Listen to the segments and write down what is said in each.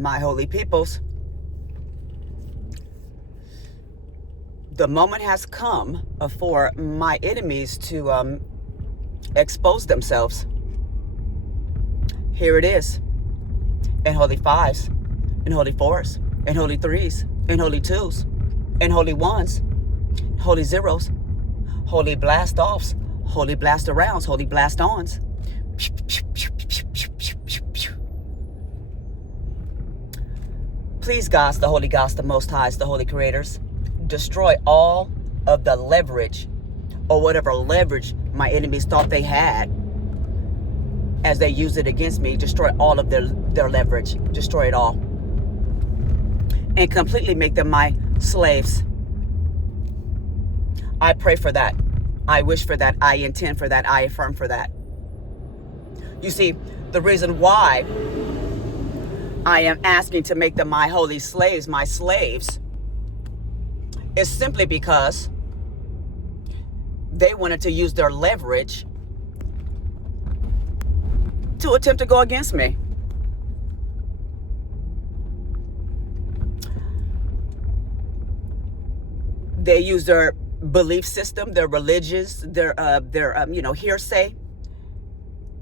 my holy peoples, the moment has come for my enemies to expose themselves. Here it is, in holy fives, in holy fours, in holy threes, in holy twos, in holy ones, holy zeros, holy blast offs, holy blast arounds, holy blast ons. Please, gods, the holy gods, the most highs, the holy creators, destroy all of the leverage or whatever leverage my enemies thought they had as they use it against me. Destroy all of their leverage. Destroy it all. And completely make them my slaves. I pray for that. I wish for that. I intend for that. I affirm for that. You see, the reason why I am asking to make them my holy slaves, my slaves, is simply because they wanted to use their leverage to attempt to go against me. They use their belief system, their religious, their hearsay,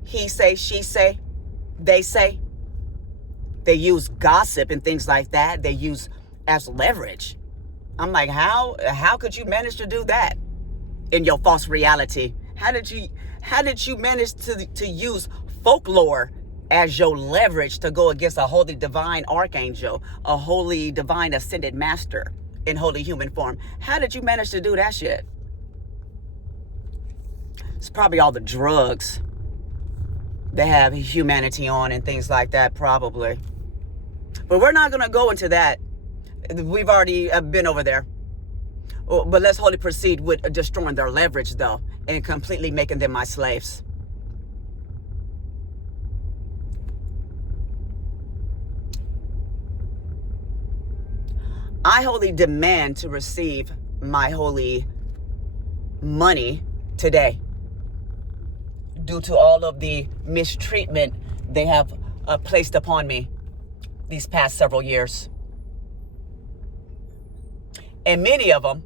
he say, she say, they say. They use gossip and things like that. They use as leverage. I'm like, how could you manage to do that in your false reality? How did you manage to use folklore as your leverage to go against a holy divine archangel, a holy divine ascended master in holy human form? How did you manage to do that shit? It's probably all the drugs they have humanity on and things like that, probably. But we're not going to go into that. We've already been over there. But let's wholly proceed with destroying their leverage, though, and completely making them my slaves. I wholly demand to receive my holy money today due to all of the mistreatment they have placed upon me these past several years. And many of them,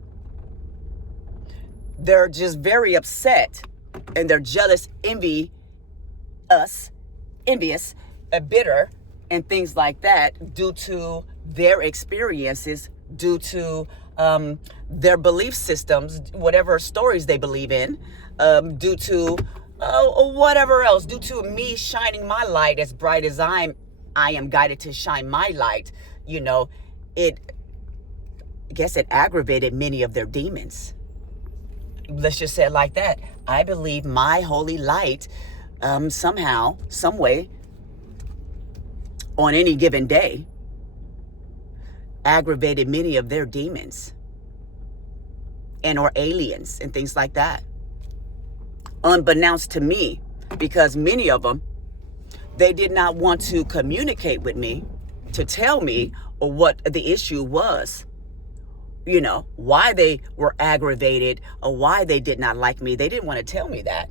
they're just very upset and they're jealous, envious, bitter, and things like that due to their experiences, due to their belief systems, whatever stories they believe in, due to whatever else, due to me shining my light as bright as I am guided to shine my light. You know, I guess it aggravated many of their demons. Let's just say it like that. I believe my holy light somehow, some way, on any given day, aggravated many of their demons and or aliens and things like that. Unbeknownst to me, because many of them, they did not want to communicate with me to tell me what the issue was. You know, why they were aggravated or why they did not like me. They didn't want to tell me that.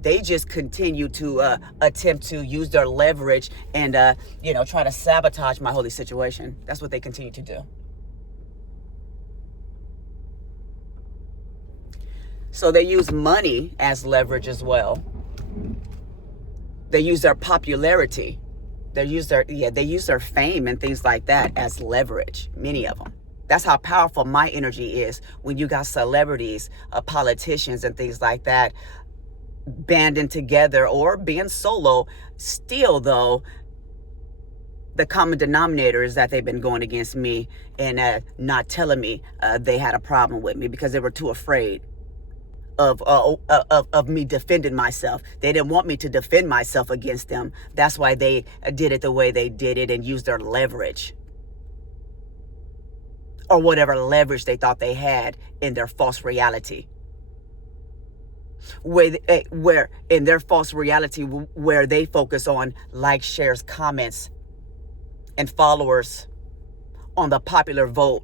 They just continued to attempt to use their leverage and, try to sabotage my holy situation. That's what they continue to do. So they use money as leverage as well. They use their popularity. They use their fame and things like that as leverage, many of them. That's how powerful my energy is when you got celebrities, politicians and things like that banding together or being solo. Still, though, the common denominator is that they've been going against me and not telling me they had a problem with me because they were too afraid of me defending myself. They didn't want me to defend myself against them. That's why they did it the way they did it and used their leverage. Or whatever leverage they thought they had in their false reality. Where in their false reality, where they focus on likes, shares, comments, and followers, on the popular vote,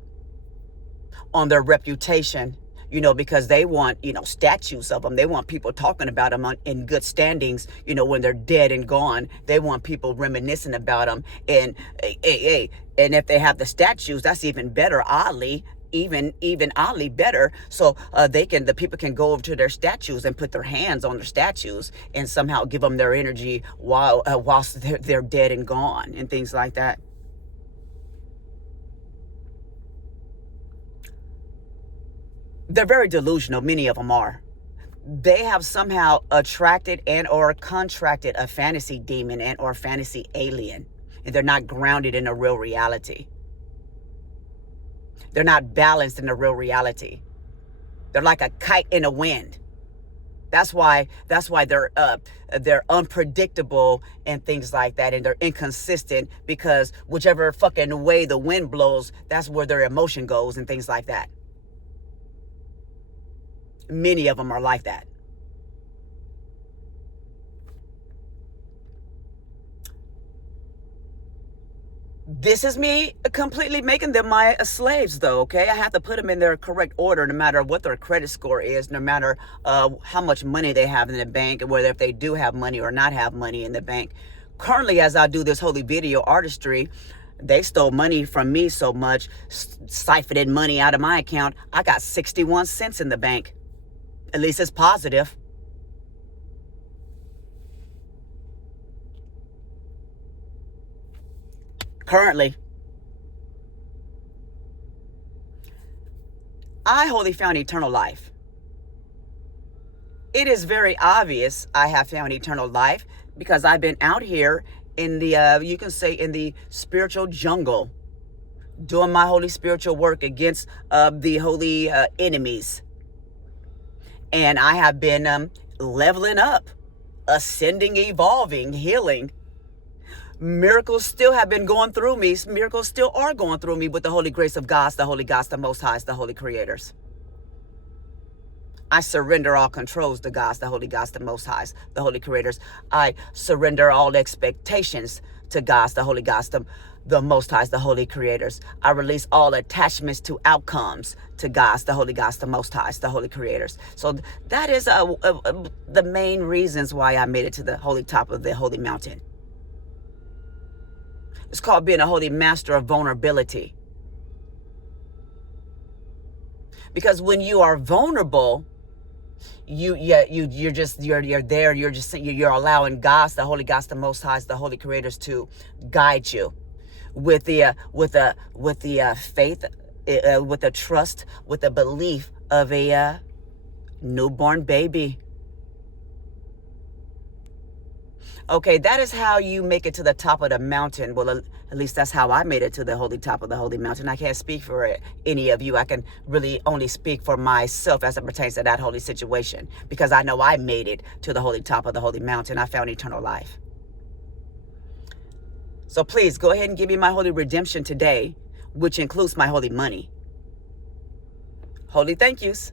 on their reputation, because they want, statues of them. They want people talking about them in good standings, when they're dead and gone. They want people reminiscing about them. And and if they have the statues, that's even better, oddly. Even oddly better, so the people can go over to their statues and put their hands on their statues and somehow give them their energy whilst they're dead and gone and things like that. They're very delusional. Many of them are. They have somehow attracted and or contracted a fantasy demon and or fantasy alien, and they're not grounded in a real reality. They're not balanced in the real reality. They're like a kite in the wind. That's why they're unpredictable and things like that, and they're inconsistent, because whichever fucking way the wind blows, that's where their emotion goes and things like that. Many of them are like that. This is me completely making them my slaves, though, okay? I have to put them in their correct order, no matter what their credit score is, no matter how much money they have in the bank, and whether if they do have money or not have money in the bank. Currently, as I do this holy video artistry, they stole money from me so much, siphoned money out of my account. I got 61 cents in the bank. At least it's positive. Currently, I wholly found eternal life. It is very obvious I have found eternal life because I've been out here in the, you can say, in the spiritual jungle, doing my holy spiritual work against the holy enemies. And I have been leveling up, ascending, evolving, healing. Miracles still have been going through me. Miracles still are going through me with the holy grace of God, the holy gods, the most highs, the holy creators. I surrender all controls to God, the holy gods, the most highs, the holy creators. I surrender all expectations to God, the holy gods, the most highs, the holy creators. I release all attachments to outcomes to God, the holy gods, the most highs, the holy creators. So that is the main reasons why I made it to the holy top of the holy mountain. It's called being a holy master of vulnerability. Because when you are vulnerable, you're there. You're allowing God, the holy gods, the most highs, the holy creators to guide you with the faith, with the trust, with the belief of a newborn baby. Okay, that is how you make it to the top of the mountain. Well, at least that's how I made it to the holy top of the holy mountain. I can't speak for any of you. I can really only speak for myself as it pertains to that holy situation, because I know I made it to the holy top of the holy mountain. I found eternal life. So please go ahead and give me my holy redemption today, which includes my holy money. Holy thank yous.